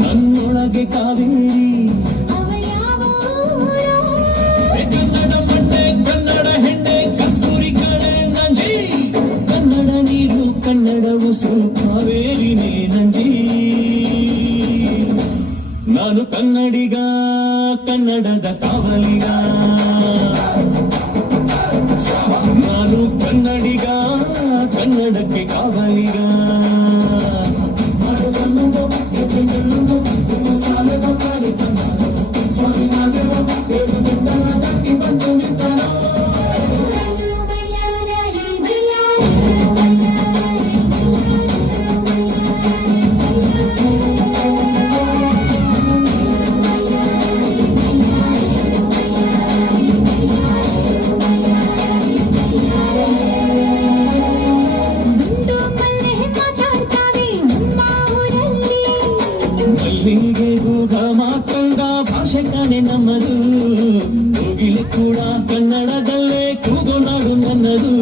ನನ್ನೊಳಗೆ ಕಾವೇರಿ ಕನ್ನಡ ಮಣ್ಣೆ ಕನ್ನಡ ಹೆಣ್ಣೆ ಕಸ್ತೂರಿ ಕಣೆ ನಂಜಿ ಕನ್ನಡ ನೀರು ಕನ್ನಡ ಉಸು ಕಾವೇರಿನೇ ನಂಜಿ ನಾನು ಕನ್ನಡಿಗ ಕನ್ನಡದ ಕಾವಲಿಗ ನಾನು ಕನ್ನಡಿಗ ಕನ್ನಡಕ್ಕೆ ಕಾವಲಿಗ ಮಾತಂಗ ಭಾಷೆ ಕಾಣೆ ನಮ್ಮದು ಕೋಗಿಲೆ ಕೂಡ ಕನ್ನಡದಲ್ಲೇ ಕೂಗೋನಾಡು ನನ್ನದು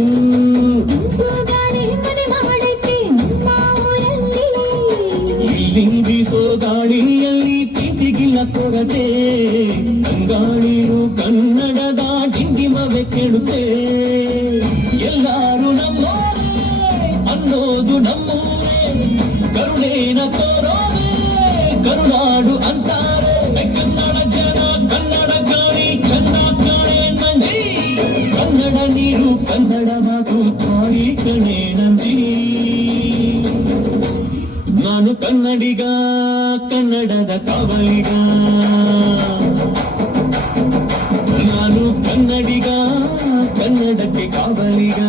ಇಲ್ಲಿ ಬೀಸೋ ಗಾಳಿಯಲ್ಲಿ ಪ್ರೀತಿಗಿಲ್ಲ ಕೊರತೆ ಗಂಗಾಳಿರು ಕನ್ನಡದ ಡಿಂಡಿಮವೆ ಕೇಳುತ್ತೆ ಎಲ್ಲಾರು ನಮ್ಮೋರೇ ಅನ್ನೋದು ನಮ್ಮೋರೇ ಕರುಣೇನ ತೋರೋರೇ ಕರುನಾಡು ಅಂತಾರೆ ಕನ್ನಡ ಜನ ಕನ್ನಡ ಗಾಳಿ ಚೆನ್ನ ಕಾಣೆ ನಂಜಿ ಕನ್ನಡ ನೀರು ಕನ್ನಡ ಮಾತು ತಾಯಿ ಕಣೆ ನಂಜಿ ನಾನು ಕನ್ನಡಿಗ ಕನ್ನಡದ ಕಾವಲಿಗ ನಾನು ಕನ್ನಡಿಗ ಕನ್ನಡಕ್ಕೆ ಕಾವಲಿಗ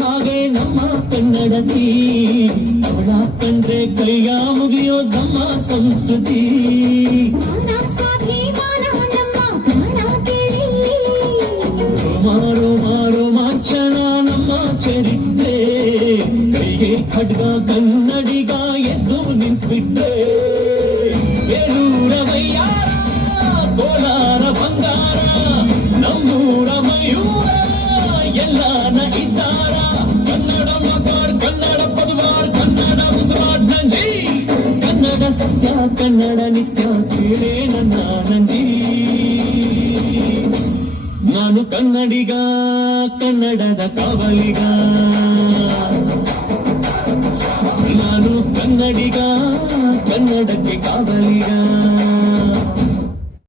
ಹಾಗೆ ನಮ್ಮ ಕನ್ನಡತಿ ಅವಳ ಕಂಡ್ರೆ ಕೈಯ ಮುಗಿಯೋ ನಮ್ಮ ಸಂಸ್ಕೃತಿ ಮಾರೋ ಮಾರೋ ಮಾಚನ ನಮ್ಮ ಚರಿತ್ರೆ ಕೈಗೆ ಖಡ್ಗ ಕನ್ನಡಿಗ ಎದ್ದು ನಿಂತ್ಬಿಟ್ರೆ ಬೇಲೂರ ವೈಯಾರ ಕೋಲಾರ ಬಂಗಾರ ನಮ್ಮೂರ ಮಯೂರ ಎಲ್ಲಾನ ಇದ್ದಾರ ಕನ್ನಡ ಮಗಾರ್ ಕನ್ನಡ ಪದವಾರ್ ಕನ್ನಡ ಮುಸವಾಡ್ ನಂಜಿ ಕನ್ನಡ ಸತ್ಯ ಕನ್ನಡ ನಿತ್ಯ ಕೇಳೇ ನನ್ನ ನಂಜಿ ನಾನು ಕನ್ನಡಿಗ ಕನ್ನಡದ ಕಾವಲಿಗ ನಾನು ಕನ್ನಡಿಗ ಕನ್ನಡಕ್ಕೆ ಕಾವಲಿಗ